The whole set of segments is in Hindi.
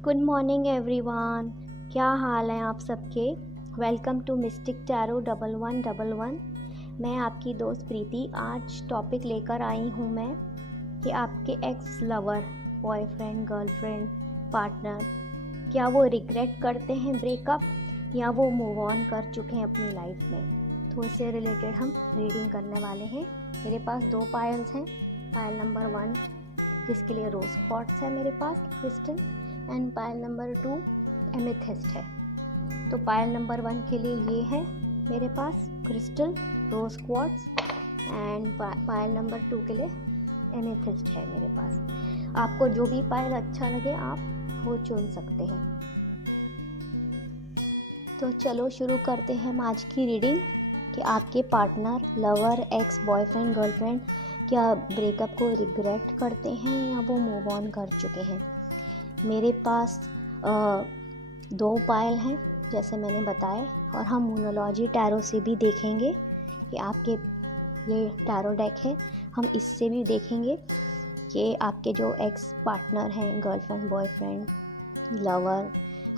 Good morning everyone. क्या हाल है आप सबके। Welcome to mystic tarot 1111। मैं आपकी दोस्त प्रीति आज टॉपिक लेकर आई हूँ मैं कि आपके x lover, boyfriend, girlfriend, partner, क्या वो रिग्रेट करते हैं ब्रेकअप या वो मूव ऑन कर चुके हैं अपनी लाइफ में। तो इससे रिलेटेड हम रीडिंग करने वाले हैं। मेरे पास 2 पायल्स हैं। पायल नंबर 1 जिसके लिए रोज क्वार्ट्ज है मेरे पास crystal, and Payal number 2 amethyst है। तो पायल नंबर 1 के लिए ये है मेरे पास crystal, rose quartz, and Payal number 2 के लिए एमेथिस्ट है मेरे पास। आपको जो भी पायल अच्छा लगे आप वो चुन सकते हैं। तो चलो शुरू करते हैं हम आज की रीडिंग कि आपके partner, lover, x, boyfriend, girlfriend क्या ब्रेकअप को रिग्रेट करते हैं या वो मूव ऑन कर चुके हैं। मेरे पास 2 पायल हैं जैसे मैंने बताए, और हम मोनोलॉजी टैरो से भी देखेंगे कि आपके ये टैरो डेक है, हम इससे भी देखेंगे कि आपके जो एक्स पार्टनर हैं, गर्लफ्रेंड, बॉयफ्रेंड, लवर,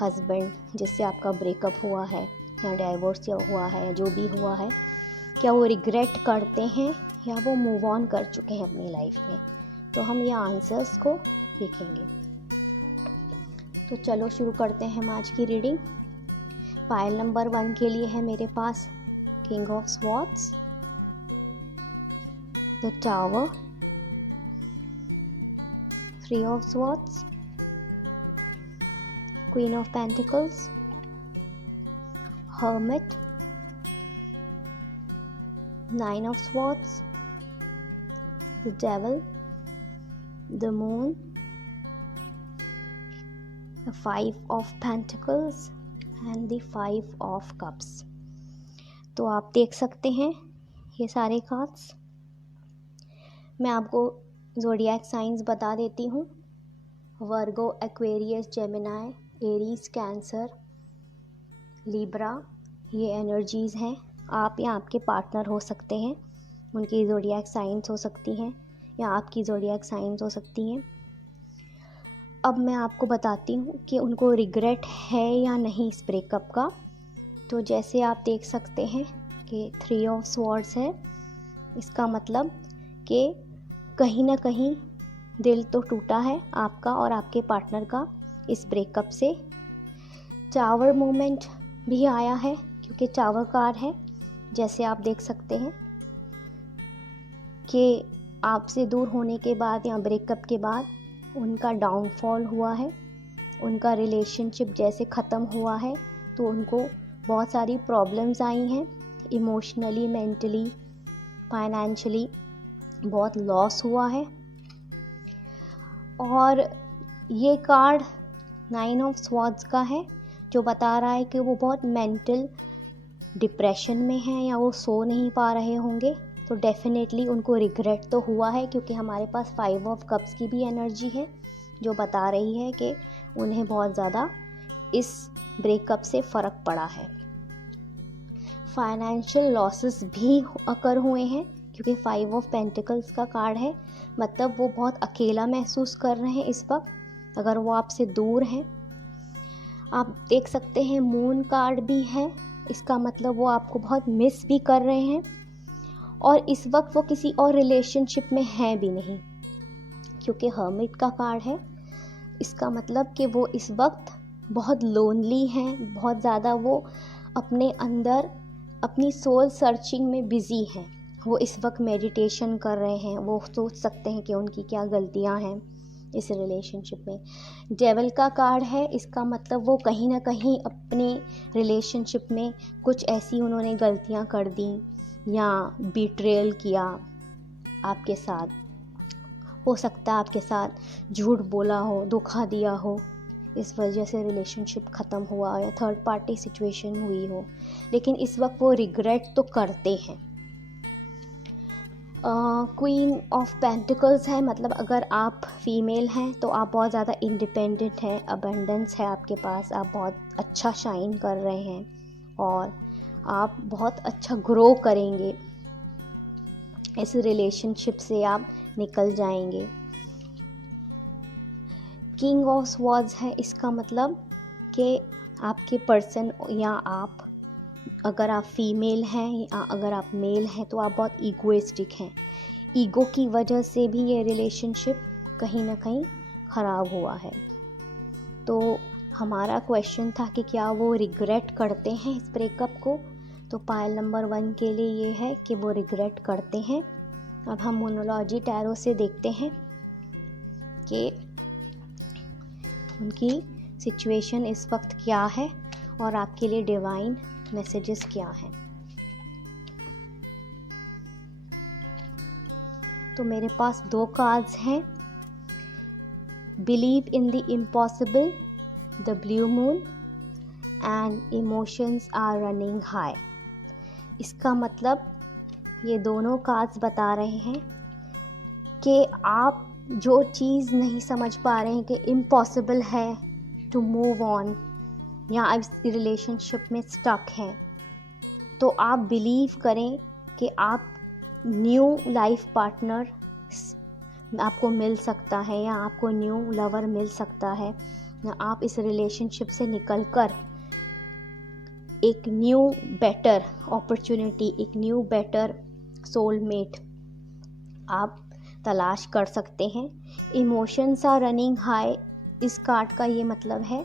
हस्बैंड जिससे आपका ब्रेकअप हुआ है या डाइवोर्स हुआ है, जो भी हुआ है, क्या वो रिग्रेट करते हैं या वो मूव ऑन कर चुके हैं अपनी लाइफ में। तो हम ये आंसर्स को देखेंगे। तो चलो शुरू करते हैं हम आज की रीडिंग। पायल नंबर 1 के लिए है मेरे पास king of swords, the tower, 3 of swords, queen of pentacles, hermit, 9 of swords, the devil, the moon, the 5 of pentacles and the 5 of cups। तो आप देख सकते हैं ये सारे कार्ड्स। मैं आपको ज़ोडिएक साइंस बता देती हूँ। Virgo, Aquarius, Gemini, Aries, Cancer, Libra, ये एनर्जीज़ हैं। आप या आपके पार्टनर हो सकते हैं, उनकी ज़ोडिएक साइंस हो सकती हैं या आपकी ज़ोडिएक साइंस हो सकती हैं। अब मैं आपको बताती हूँ कि उनको रिग्रेट है या नहीं इस ब्रेकअप का। तो जैसे आप देख सकते हैं कि 3 ऑफ स्वॉर्ड्स है, इसका मतलब कि कहीं ना कहीं दिल तो टूटा है आपका और आपके पार्टनर का इस ब्रेकअप से। टावर मूवमेंट भी आया है क्योंकि टावर कार्ड है। जैसे आप देख सकते हैं कि आपसे दूर होने के बाद या ब्रेकअप के बाद उनका डाउनफॉल हुआ है, उनका रिलेशनशिप जैसे ख़त्म हुआ है, तो उनको बहुत सारी प्रॉब्लम्स आई हैं, इमोशनली, मेंटली, फाइनेंशियली बहुत लॉस हुआ है। और ये कार्ड 9 ऑफ स्वॉर्ड्स का है जो बता रहा है कि वो बहुत मेंटल डिप्रेशन में हैं या वो सो नहीं पा रहे होंगे। तो डेफिनेटली उनको रिग्रेट तो हुआ है क्योंकि हमारे पास 5 ऑफ कप्स की भी एनर्जी है जो बता रही है कि उन्हें बहुत ज़्यादा इस ब्रेकअप से फ़र्क पड़ा है। फाइनेंशियल लॉसेस भी अकर हुए हैं क्योंकि 5 ऑफ पेंटिकल्स का कार्ड है, मतलब वो बहुत अकेला महसूस कर रहे हैं इस वक्त अगर वो आपसे दूर हैं। आप देख सकते हैं मून कार्ड भी है, इसका मतलब वो आपको बहुत मिस भी कर रहे हैं और इस वक्त वो किसी और रिलेशनशिप में हैं भी नहीं क्योंकि हर्मिट का कार्ड है। इसका मतलब कि वो इस वक्त बहुत लोनली हैं, बहुत ज़्यादा वो अपने अंदर अपनी सोल सर्चिंग में बिज़ी हैं। वो इस वक्त मेडिटेशन कर रहे हैं, वो सोच सकते हैं कि उनकी क्या गलतियां हैं इस रिलेशनशिप में। डेविल का कार्ड है, इसका मतलब वो कहीं ना कहीं अपने रिलेशनशिप में कुछ ऐसी उन्होंने गलतियां कर दी या बिट्रेयल किया आपके साथ। हो सकता है आपके साथ झूठ बोला हो, धोखा दिया हो, इस वजह से रिलेशनशिप ख़त्म हुआ या थर्ड पार्टी सिचुएशन हुई हो, लेकिन इस वक्त वो रिग्रेट तो करते हैं। क्वीन ऑफ पेंटिकल्स है, मतलब अगर आप फीमेल हैं तो आप बहुत ज़्यादा इंडिपेंडेंट हैं, अबंडेंस है आपके पास, आप बहुत अच्छा शाइन कर रहे हैं और आप बहुत अच्छा ग्रो करेंगे, इस रिलेशनशिप से आप निकल जाएंगे। किंग ऑफ स्वॉर्ड्स है, इसका मतलब कि आपके पर्सन या आप, अगर आप फीमेल हैं या अगर आप मेल हैं, तो आप बहुत ईगोइस्टिक हैं। ईगो की वजह से भी ये रिलेशनशिप कहीं ना कहीं ख़राब हुआ है। तो हमारा क्वेश्चन था कि क्या वो रिग्रेट करते हैं इस ब्रेकअप को। तो पायल नंबर 1 के लिए ये है कि वो रिग्रेट करते हैं। अब हम मोनोलॉजी टैरो से देखते हैं कि उनकी सिचुएशन इस वक्त क्या है और आपके लिए डिवाइन मैसेजेस क्या हैं। तो मेरे पास 2 कार्ड्स हैं, believe in the impossible, the blue moon and emotions are running high. इसका मतलब ये दोनों कार्ड्स बता रहे हैं कि आप जो चीज़ नहीं समझ पा रहे हैं कि इम्पॉसिबल है टू मूव ऑन, या आप इस रिलेशनशिप में स्टक हैं, तो आप बिलीव करें कि आप न्यू लाइफ पार्टनर आपको मिल सकता है, या आपको न्यू लवर मिल सकता है, या आप इस रिलेशनशिप से निकलकर एक न्यू बेटर अपॉर्चुनिटी, एक न्यू बेटर सोलमेट आप तलाश कर सकते हैं। इमोशंस आर रनिंग हाई, इस कार्ड का ये मतलब है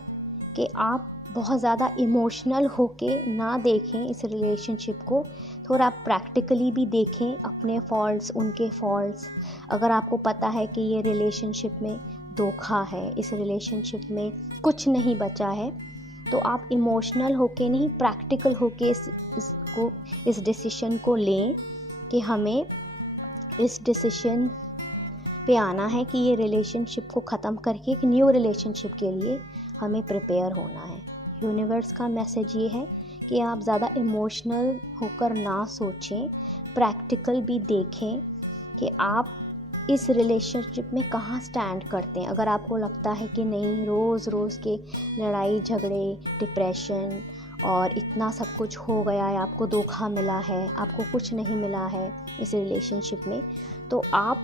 कि आप बहुत ज़्यादा इमोशनल होके ना देखें इस रिलेशनशिप को, थोड़ा प्रैक्टिकली भी देखें अपने फॉल्ट्स, उनके फॉल्ट्स। अगर आपको पता है कि ये रिलेशनशिप में धोखा है, इस रिलेशनशिप में कुछ नहीं बचा है, तो आप इमोशनल होके नहीं, प्रैक्टिकल होके इस डिसीजन को लें कि हमें इस डिसीजन पे आना है कि ये रिलेशनशिप को ख़त्म करके एक न्यू रिलेशनशिप के लिए हमें प्रिपेयर होना है। यूनिवर्स का मैसेज ये है कि आप ज़्यादा इमोशनल होकर ना सोचें, प्रैक्टिकल भी देखें कि आप इस रिलेशनशिप में कहाँ स्टैंड करते हैं। अगर आपको लगता है कि नहीं, रोज़ रोज़ के लड़ाई झगड़े, डिप्रेशन और इतना सब कुछ हो गया है, आपको धोखा मिला है, आपको कुछ नहीं मिला है इस रिलेशनशिप में, तो आप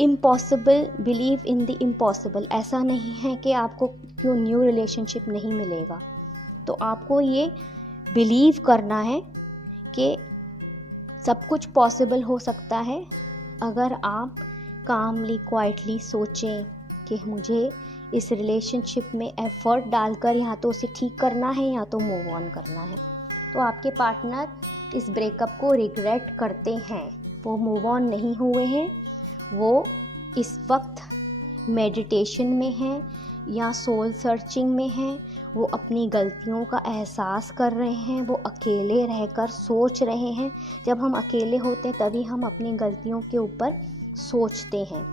impossible, believe in the impossible. ऐसा नहीं है कि आपको क्यों न्यू रिलेशनशिप नहीं मिलेगा, तो आपको ये बिलीव करना है कि सब कुछ पॉसिबल हो सकता है अगर आप कामली, क्वाइटली सोचें कि मुझे इस रिलेशनशिप में एफर्ट डालकर या तो उसे ठीक करना है या तो मूव ऑन करना है। तो आपके पार्टनर इस ब्रेकअप को रिग्रेट करते हैं, वो मूव ऑन नहीं हुए हैं, वो इस वक्त मेडिटेशन में हैं या सोल सर्चिंग में हैं, वो अपनी गलतियों का एहसास कर रहे हैं, वो अकेले रहकर सोच रहे हैं। जब हम अकेले होते हैं तभी हम अपनी गलतियों के ऊपर सोचते हैं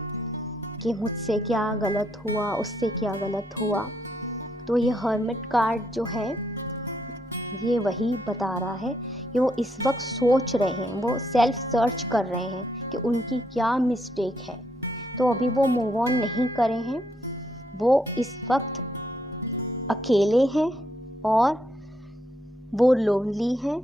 कि मुझसे क्या गलत हुआ, उससे क्या गलत हुआ। तो ये हर्मिट कार्ड जो है ये वही बता रहा है कि वो इस वक्त सोच रहे हैं, वो सेल्फ सर्च कर रहे हैं कि उनकी क्या मिस्टेक है। तो अभी वो मूव ऑन नहीं करे हैं, वो इस वक्त अकेले हैं और वो लोनली हैं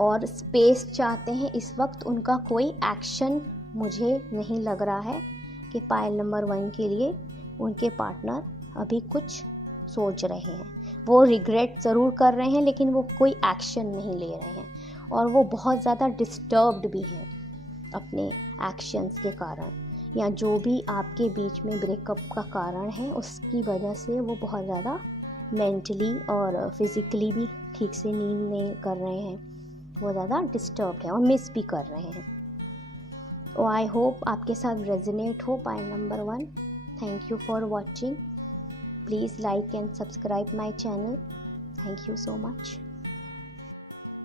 और स्पेस चाहते हैं। इस वक्त उनका कोई एक्शन मुझे नहीं लग रहा है कि पायल नंबर 1 के लिए उनके पार्टनर अभी कुछ सोच रहे हैं। वो रिग्रेट ज़रूर कर रहे हैं लेकिन वो कोई एक्शन नहीं ले रहे हैं, और वो बहुत ज़्यादा डिस्टर्ब्ड भी हैं अपने एक्शंस के कारण, या जो भी आपके बीच में ब्रेकअप का कारण है उसकी वजह से वो बहुत ज़्यादा मेंटली और फिज़िकली भी ठीक से नींद नहीं कर रहे हैं, वो ज़्यादा डिस्टर्ब्ड है और मिस भी कर रहे हैं। तो आई होप आपके साथ रेजोनेट हो Payal number 1। Thank you for watching. Please like and subscribe my channel. Thank you so much.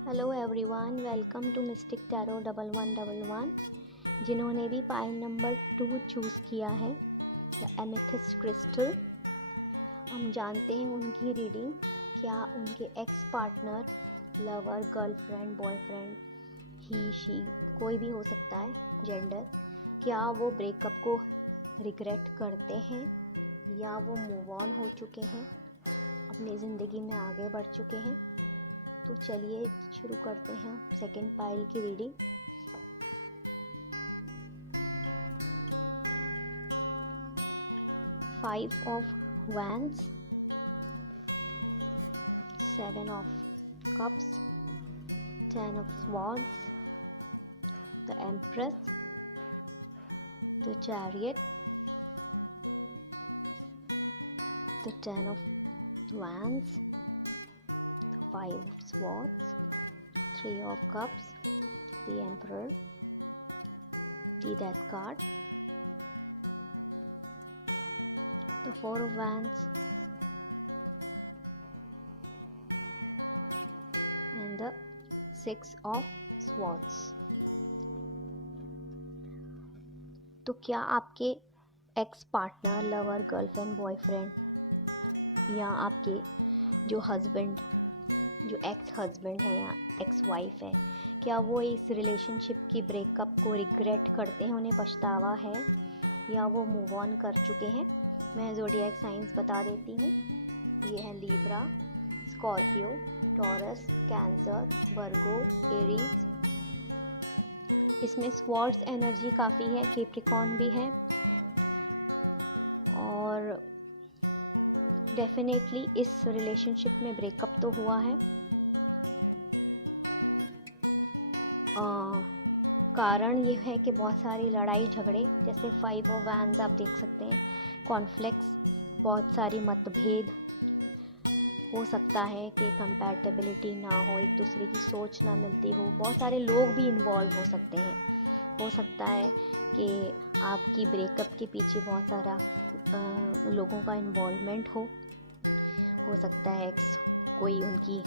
Hello everyone, welcome to mystic tarot 1111। जिन्होंने भी पायल नंबर 2 चूज़ किया है, द एमेथिस्ट क्रिस्टल, हम जानते हैं उनकी रीडिंग। क्या उनके ex partner, lover, girlfriend, boyfriend, he she कोई भी हो सकता है जेंडर, क्या वो ब्रेकअप को रिग्रेट करते हैं या वो मूव ऑन हो चुके हैं, अपनी ज़िंदगी में आगे बढ़ चुके हैं। तो चलिए शुरू करते हैं सेकंड पाइल की reading. 5 of wands, 7 of cups, 10 of swords, the empress, the chariot, the 10 of wands, the 5 of swords, 3 of cups, the emperor, the death card, the 4 of wands, and the 6 of swords. तो क्या आपके ex partner, lover, girlfriend, boyfriend या आपके जो हस्बैंड, जो एक्स हस्बैंड है या एक्स वाइफ है, क्या वो इस रिलेशनशिप की ब्रेकअप को रिग्रेट करते हैं, उन्हें पछतावा है, या वो मूव ऑन कर चुके हैं? मैं ज़ोडिएक साइंस बता देती हूँ। ये है लीब्रा, स्कॉर्पियो, टॉरस, कैंसर, वर्गो, एरीज। इसमें स्वॉर्ड्स एनर्जी काफ़ी है, कैप्रिकॉर्न भी है, और डेफिनेटली इस रिलेशनशिप में ब्रेकअप तो हुआ है। कारण ये है कि बहुत सारी लड़ाई झगड़े, जैसे 5 ऑफ वैंड्स आप देख सकते हैं, कॉन्फ्लिक्ट्स, बहुत सारी मतभेद, हो सकता है कि कंपैटिबिलिटी ना हो, एक दूसरे की सोच ना मिलती हो, बहुत सारे लोग भी इन्वॉल्व हो सकते हैं। हो सकता है कि आपकी ब्रेकअप के पीछे बहुत सारा लोगों का इन्वॉल्वमेंट हो सकता है एक्स कोई उनकी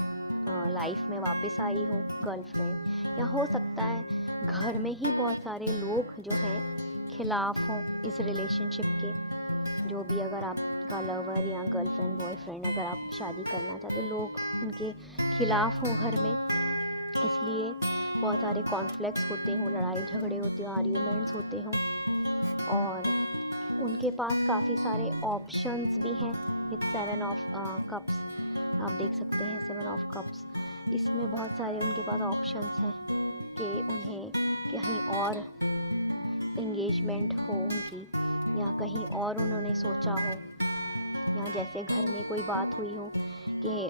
लाइफ में वापस आई हो, गर्लफ्रेंड, या हो सकता है घर में ही बहुत सारे लोग जो हैं खिलाफ हों इस रिलेशनशिप के। जो भी, अगर आपका लवर या गर्लफ्रेंड, बॉयफ्रेंड, अगर आप शादी करना चाहते, लोग उनके खिलाफ हों घर में, इसलिए बहुत सारे कॉन्फ्लिक्ट्स होते हों, लड़ाई झगड़े होते हों, आर्ग्यूमेंट्स होते हों, और उनके पास काफ़ी सारे ऑप्शंस भी हैं। विथ 7 ऑफ कप्स आप देख सकते हैं, 7 ऑफ कप्स, इसमें बहुत सारे उनके पास ऑप्शंस हैं कि उन्हें कहीं और एंगेजमेंट हो उनकी, या कहीं और उन्होंने सोचा हो, या जैसे घर में कोई बात हुई हो कि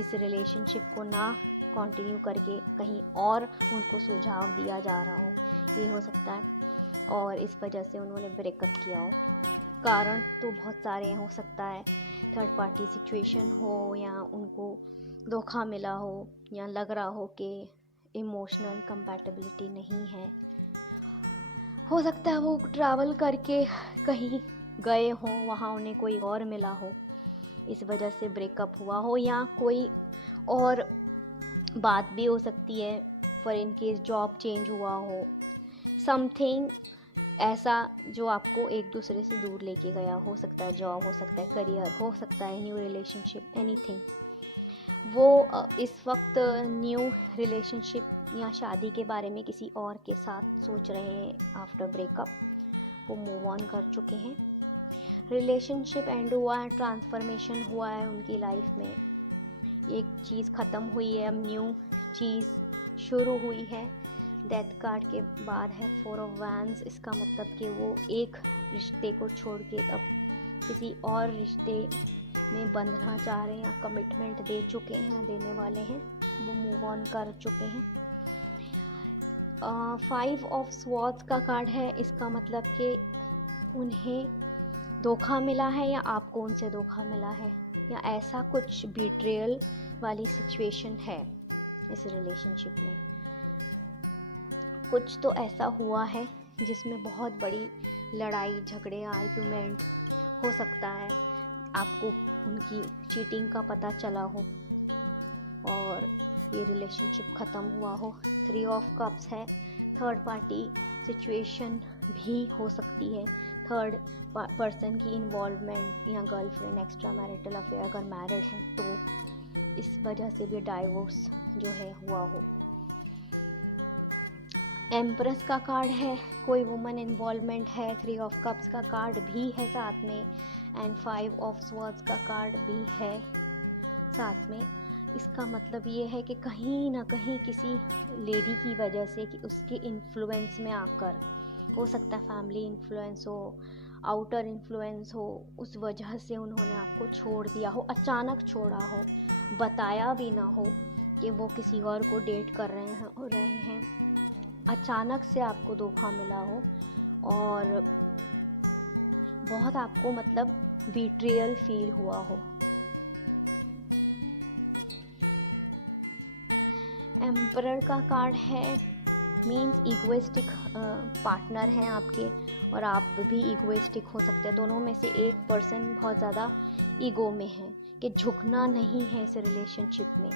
इस रिलेशनशिप को ना कंटिन्यू करके कहीं और उनको सुझाव दिया जा रहा हो, ये हो सकता है, और इस वजह से उन्होंने ब्रेकअप किया हो। कारण तो बहुत सारे हो सकता है, थर्ड पार्टी सिचुएशन हो, या उनको धोखा मिला हो, या लग रहा हो कि इमोशनल कंपैटिबिलिटी नहीं है। हो सकता है वो ट्रैवल करके कहीं गए हों, वहाँ उन्हें कोई और मिला हो, इस वजह से ब्रेकअप हुआ हो, या कोई और बात भी हो सकती है, for in case job change हुआ हो, समथिंग ऐसा जो आपको एक दूसरे से दूर लेके गया। हो सकता है जॉब, हो सकता है करियर, हो सकता है न्यू रिलेशनशिप, एनीथिंग। वो इस वक्त न्यू रिलेशनशिप या शादी के बारे में किसी और के साथ सोच रहे हैं आफ्टर ब्रेकअप, वो मूव ऑन कर चुके हैं। रिलेशनशिप एंड हुआ है, ट्रांसफॉर्मेशन हुआ है उनकी लाइफ में, एक चीज़ ख़त्म हुई है, अब न्यू चीज़ शुरू हुई है। डेथ कार्ड के बाद है 4 ऑफ वैंड्स, इसका मतलब कि वो एक रिश्ते को छोड़ के अब किसी और रिश्ते में बंधना चाह रहे हैं, या कमिटमेंट दे चुके हैं, देने वाले हैं, वो मूव ऑन कर चुके हैं। 5 ऑफ स्वॉर्ड्स का कार्ड है, इसका मतलब कि उन्हें धोखा मिला है, या आपको उनसे धोखा मिला है, या ऐसा कुछ बिट्रेयल वाली सिचुएशन है इस रिलेशनशिप में। कुछ तो ऐसा हुआ है जिसमें बहुत बड़ी लड़ाई झगड़े, आर्ग्यूमेंट, हो सकता है आपको उनकी चीटिंग का पता चला हो और ये रिलेशनशिप ख़त्म हुआ हो। 3 ऑफ कप्स है, थर्ड पार्टी सिचुएशन भी हो सकती है, थर्ड पर्सन की इन्वॉल्वमेंट, या गर्लफ्रेंड, एक्स्ट्रा मैरिटल अफेयर अगर मैरिड हैं तो, इस वजह से भी डाइवोर्स जो है हुआ हो। एम्प्रेस का कार्ड है, कोई वुमन इन्वॉल्वमेंट है, 3 ऑफ कप्स का कार्ड भी है साथ में, एंड 5 ऑफ स्वॉर्ड्स का कार्ड भी है साथ में। इसका मतलब ये है कि कहीं ना कहीं किसी लेडी की वजह से, कि उसके इन्फ्लुएंस में आकर, हो सकता है फैमिली इन्फ्लुएंस हो, आउटर इन्फ्लुएंस हो, उस वजह से उन्होंने आपको छोड़ दिया हो, अचानक छोड़ा हो, बताया भी ना हो कि वो किसी और को डेट कर रहे हैं, अचानक से आपको धोखा मिला हो और बहुत आपको मतलब बीट्रियल फील हुआ हो। एम्परर का कार्ड है, मीन्स ईगोइस्टिक पार्टनर हैं आपके और आप भी ईगोइस्टिक हो सकते हैं। दोनों में से एक पर्सन बहुत ज़्यादा ईगो में है कि झुकना नहीं है इस रिलेशनशिप में,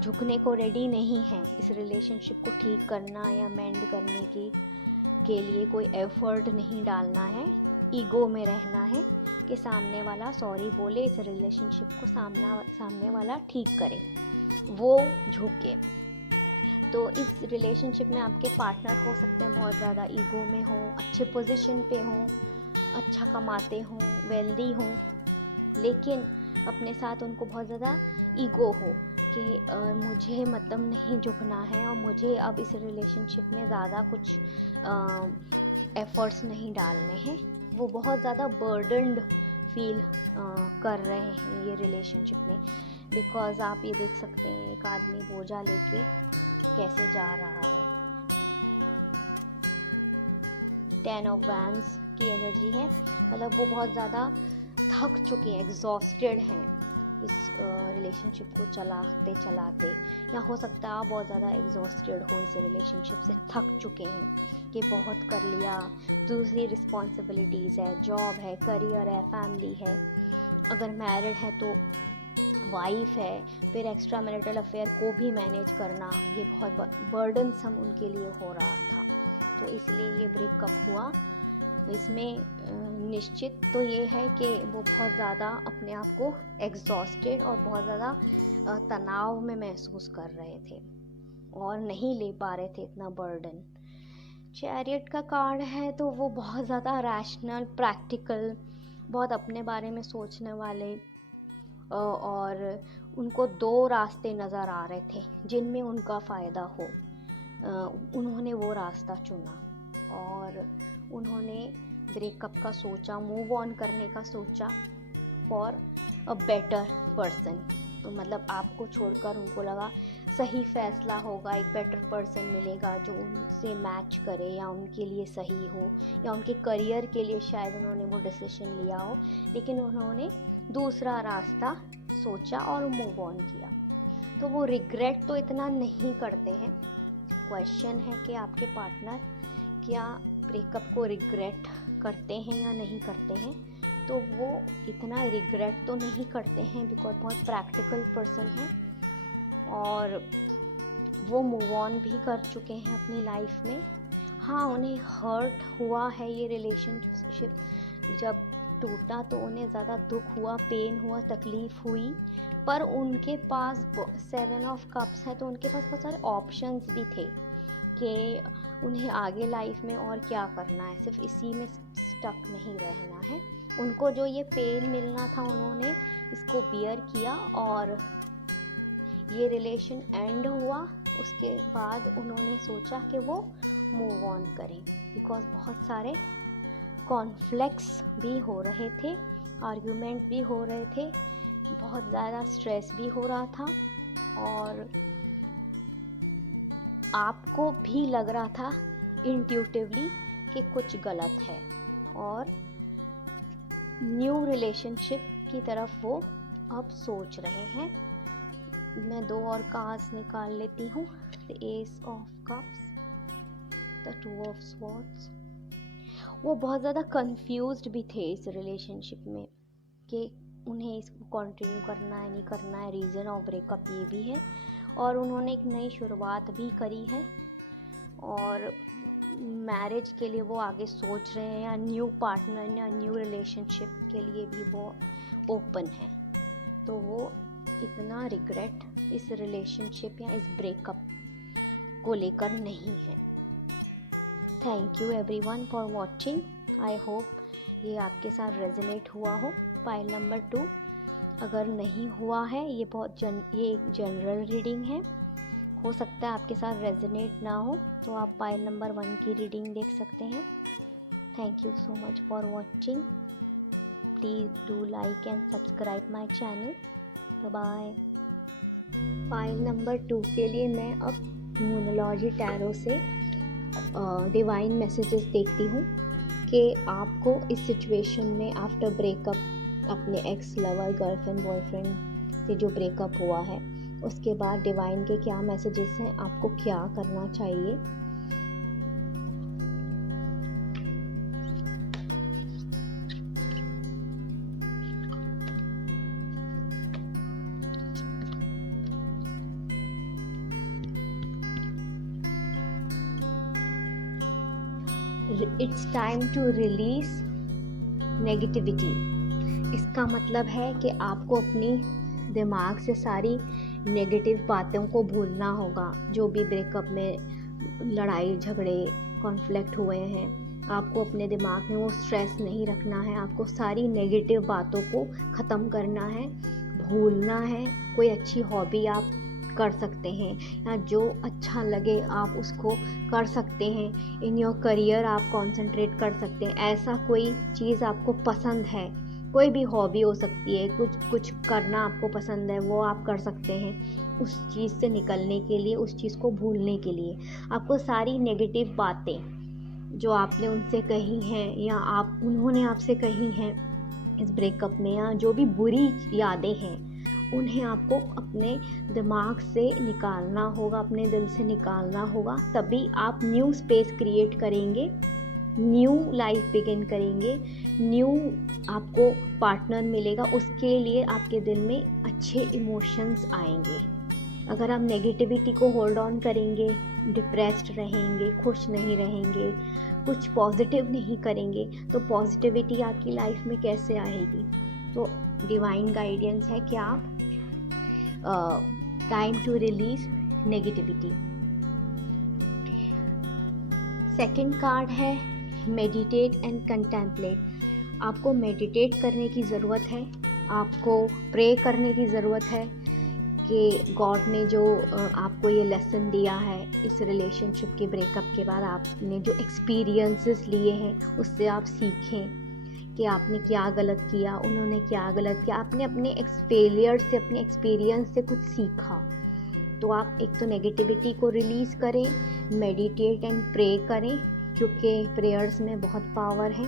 झुकने को रेडी नहीं है, इस रिलेशनशिप को ठीक करना या मेंड करने के लिए कोई एफर्ट नहीं डालना है, ईगो में रहना है कि सामने वाला सॉरी बोले, इस रिलेशनशिप को सामने वाला ठीक करे, वो झुके। तो इस रिलेशनशिप में आपके पार्टनर हो सकते हैं बहुत ज़्यादा ईगो में हो, अच्छे पोजीशन पे हों, अच्छा कमाते हों, वेल्दी हों, लेकिन अपने साथ उनको बहुत ज़्यादा ईगो हो कि मुझे मतलब नहीं झुकना है और मुझे अब इस रिलेशनशिप में ज़्यादा कुछ एफर्ट्स नहीं डालने हैं। वो बहुत ज़्यादा बर्डन्ड फील कर रहे हैं ये रिलेशनशिप में, बिकॉज़ आप ये देख सकते हैं एक आदमी बोझा लेके कैसे जा रहा है। 10 ऑफ वैंड्स की एनर्जी है, मतलब वो बहुत ज़्यादा थक चुके हैं, एग्जॉस्टेड हैं इस रिलेशनशिप को चलाते चलाते, या हो सकता है आप बहुत ज़्यादा एग्जॉस्टेड हो, इस रिलेशनशिप से थक चुके हैं कि बहुत कर लिया, दूसरी रिस्पॉन्सिबिलिटीज़ है, जॉब है, करियर है, फैमिली है, अगर मैरिड है तो वाइफ है, फिर एक्स्ट्रा मैरिटल अफेयर को भी मैनेज करना, ये बहुत बर्डनसम उनके लिए हो रहा था, तो इसलिए ये ब्रेकअप हुआ। इसमें निश्चित तो ये है कि वो बहुत ज़्यादा अपने आप को एग्जॉस्टेड और बहुत ज़्यादा तनाव में महसूस कर रहे थे और नहीं ले पा रहे थे इतना बर्डन। चैरियट का कार्ड है तो वो बहुत ज़्यादा रैशनल, प्रैक्टिकल, बहुत अपने बारे में सोचने वाले, और उनको 2 रास्ते नज़र आ रहे थे जिनमें उनका फ़ायदा हो, उन्होंने वो रास्ता चुना और उन्होंने ब्रेकअप का सोचा, मूव ऑन करने का सोचा फॉर अ बेटर पर्सन। तो मतलब आपको छोड़कर उनको लगा सही फैसला होगा, एक बेटर पर्सन मिलेगा जो उनसे मैच करे या उनके लिए सही हो, या उनके करियर के लिए शायद उन्होंने वो डिसीजन लिया हो, लेकिन उन्होंने दूसरा रास्ता सोचा और मूव ऑन किया। तो वो रिग्रेट तो इतना नहीं करते हैं। क्वेश्चन है कि आपके पार्टनर क्या ब्रेकअप को रिग्रेट करते हैं या नहीं करते हैं। तो वो इतना रिग्रेट तो नहीं करते हैं बिकॉज बहुत प्रैक्टिकल पर्सन हैं और वो मूव ऑन भी कर चुके हैं अपनी लाइफ में। हाँ, उन्हें हर्ट हुआ है, ये रिलेशनशिप जब टूटा तो उन्हें ज़्यादा दुख हुआ, पेन हुआ, तकलीफ़ हुई, पर उनके पास 7 ऑफ कप्स है तो उनके पास बहुत सारे ऑप्शंस भी थे कि उन्हें आगे लाइफ में और क्या करना है, सिर्फ इसी में स्टक नहीं रहना है। उनको जो ये पेन मिलना था उन्होंने इसको बियर किया और ये रिलेशन एंड हुआ। उसके बाद उन्होंने सोचा कि वो मूव ऑन करें बिकॉज बहुत सारे कॉन्फ्लिक्ट्स भी हो रहे थे, आर्ग्यूमेंट भी हो रहे थे, बहुत ज़्यादा स्ट्रेस भी हो रहा था और आपको भी लग रहा था इंट्यूटिवली कि कुछ गलत है और न्यू रिलेशनशिप की तरफ वो अब सोच रहे हैं। मैं 2 और कार्ड्स निकाल लेती हूँ। The S of cups, the 2 of swords. वो बहुत ज़्यादा कंफ्यूज्ड भी थे इस रिलेशनशिप में कि उन्हें इसको कंटिन्यू करना है नहीं करना है। रीज़न ऑफ ब्रेकअप ये भी है और उन्होंने एक नई शुरुआत भी करी है और मैरिज के लिए वो आगे सोच रहे हैं या न्यू पार्टनर या न्यू रिलेशनशिप के लिए भी वो ओपन है। तो वो इतना रिग्रेट इस रिलेशनशिप या इस ब्रेकअप को लेकर नहीं है। Thank you everyone for watching. I hope ये आपके साथ रेजोनेट हुआ हो। पाइल नंबर 2 अगर नहीं हुआ है, ये एक जनरल रीडिंग है, हो सकता है आपके साथ रेजोनेट ना हो, तो आप पाइल नंबर 1 की रीडिंग देख सकते हैं। Thank you so much for watching. Please do like and subscribe my channel. Bye bye. File number 2 के लिए मैं अब न्यूमरोलॉजी टैरो से डिवाइन मैसेजेस देखती हूँ कि आपको इस सिचुएशन में आफ्टर ब्रेकअप अपने एक्स लवर गर्लफ्रेंड बॉयफ्रेंड से जो ब्रेकअप हुआ है उसके बाद डिवाइन के क्या मैसेजेस हैं, आपको क्या करना चाहिए। It's time to release negativity. इसका मतलब है कि आपको अपनी दिमाग से सारी नेगेटिव बातों को भूलना होगा। जो भी ब्रेकअप में लड़ाई झगड़े कॉन्फ्लिक्ट हुए हैं, आपको अपने दिमाग में वो स्ट्रेस नहीं रखना है। आपको सारी नेगेटिव बातों को ख़त्म करना है, भूलना है। कोई अच्छी हॉबी आप कर सकते हैं या जो अच्छा लगे आप उसको कर सकते हैं। इन योर करियर आप कंसंट्रेट कर सकते हैं। ऐसा कोई चीज़ आपको पसंद है, कोई भी हॉबी हो सकती है, कुछ करना आपको पसंद है, वो आप कर सकते हैं। उस चीज़ से निकलने के लिए, उस चीज़ को भूलने के लिए आपको सारी नेगेटिव बातें जो आपने उनसे कही हैं या उन्होंने आपसे कही हैं इस ब्रेकअप में, या जो भी बुरी यादें हैं उन्हें आपको अपने दिमाग से निकालना होगा, अपने दिल से निकालना होगा। तभी आप न्यू स्पेस क्रिएट करेंगे, न्यू लाइफ बिगिन करेंगे, न्यू आपको पार्टनर मिलेगा। उसके लिए आपके दिल में अच्छे इमोशंस आएंगे। अगर आप नेगेटिविटी को होल्ड ऑन करेंगे, डिप्रेस्ड रहेंगे, खुश नहीं रहेंगे, कुछ पॉजिटिव नहीं करेंगे, तो पॉजिटिविटी आपकी लाइफ में कैसे आएगी। तो डिवाइन गाइडेंस है कि आप time to release negativity. Second card है मेडिटेट एंड कंटेम्पलेट। आपको मेडिटेट करने की ज़रूरत है, आपको प्रे करने की ज़रूरत है कि गॉड ने जो आपको ये लेसन दिया है इस रिलेशनशिप के ब्रेकअप के बाद, आपने जो एक्सपीरियंसेस लिए हैं उससे आप सीखें कि आपने क्या गलत किया, उन्होंने क्या गलत किया। आपने अपने फेलियर से, अपने एक्सपीरियंस से कुछ सीखा। तो आप एक तो नेगेटिविटी को रिलीज़ करें, मेडिटेट एंड प्रे करें, क्योंकि प्रेयर्स में बहुत पावर है।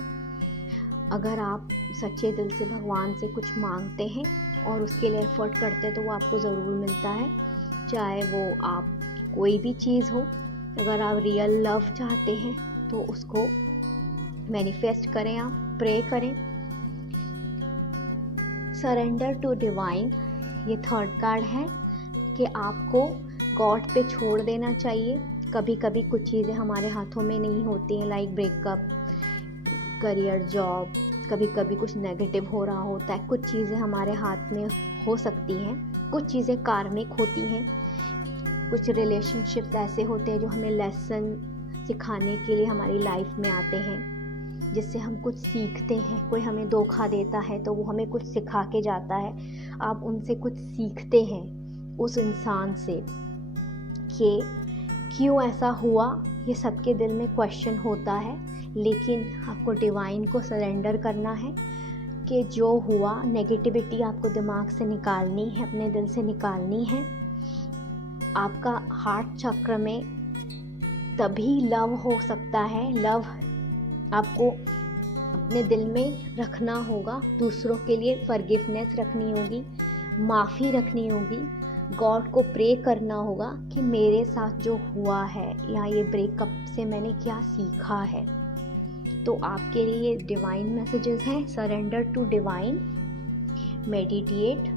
अगर आप सच्चे दिल से भगवान से कुछ मांगते हैं और उसके लिए एफर्ट करते हैं तो वो आपको ज़रूर मिलता है, चाहे वो आप कोई भी चीज़ हो। अगर आप रियल लव चाहते हैं तो उसको मैनिफेस्ट करें, आप प्रे करें। सरेंडर टू डिवाइन, ये थर्ड कार्ड है कि आपको गॉड पे छोड़ देना चाहिए। कभी कभी कुछ चीज़ें हमारे हाथों में नहीं होती हैं, लाइक ब्रेकअप, करियर, जॉब। कभी कभी कुछ नेगेटिव हो रहा होता है, कुछ चीज़ें हमारे हाथ में हो सकती हैं, कुछ चीज़ें कार्मिक होती हैं, कुछ रिलेशनशिप्स ऐसे होते हैं जो हमें लेसन सिखाने के लिए हमारी लाइफ में आते हैं, जिससे हम कुछ सीखते हैं। कोई हमें धोखा देता है तो वो हमें कुछ सिखा के जाता है। आप उनसे कुछ सीखते हैं उस इंसान से कि क्यों ऐसा हुआ। ये सबके दिल में क्वेश्चन होता है, लेकिन आपको डिवाइन को सरेंडर करना है कि जो हुआ, नेगेटिविटी आपको दिमाग से निकालनी है, अपने दिल से निकालनी है। आपका हार्ट चक्र में तभी लव हो सकता है। लव आपको अपने दिल में रखना होगा, दूसरों के लिए फॉरगिवनेस रखनी होगी, माफ़ी रखनी होगी, गॉड को प्रे करना होगा कि मेरे साथ जो हुआ है या ये ब्रेकअप से मैंने क्या सीखा है। तो आपके लिए डिवाइन मैसेजेस हैं, surrender to divine, meditate,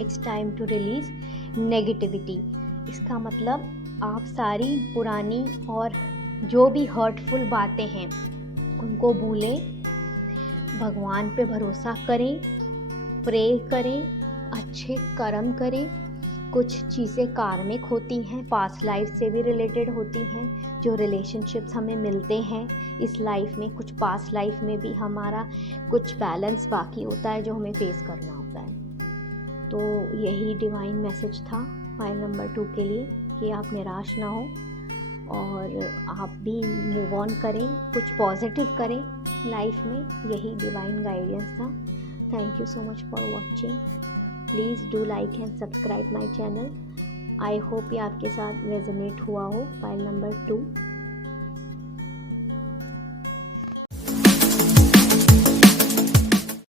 it's time to release negativity. इसका मतलब आप सारी पुरानी और जो भी हर्टफुल बातें हैं उनको भूलें, भगवान पे भरोसा करें, प्रे करें, अच्छे कर्म करें। कुछ चीज़ें कार्मिक होती हैं, पास्ट लाइफ से भी रिलेटेड होती हैं। जो रिलेशनशिप्स हमें मिलते हैं इस लाइफ में, कुछ पास्ट लाइफ में भी हमारा कुछ बैलेंस बाकी होता है जो हमें फेस करना होता है। तो यही डिवाइन मैसेज था फाइल नंबर 2 के लिए कि आप निराश ना हो, और आप भी मूव ऑन करें, कुछ पॉजिटिव करें लाइफ में, यही डिवाइन गाइडेंस था। Thank you so much for watching. Please do like and subscribe my channel. I hope ये आपके साथ रेजोनेट हुआ हो फाइल नंबर 2।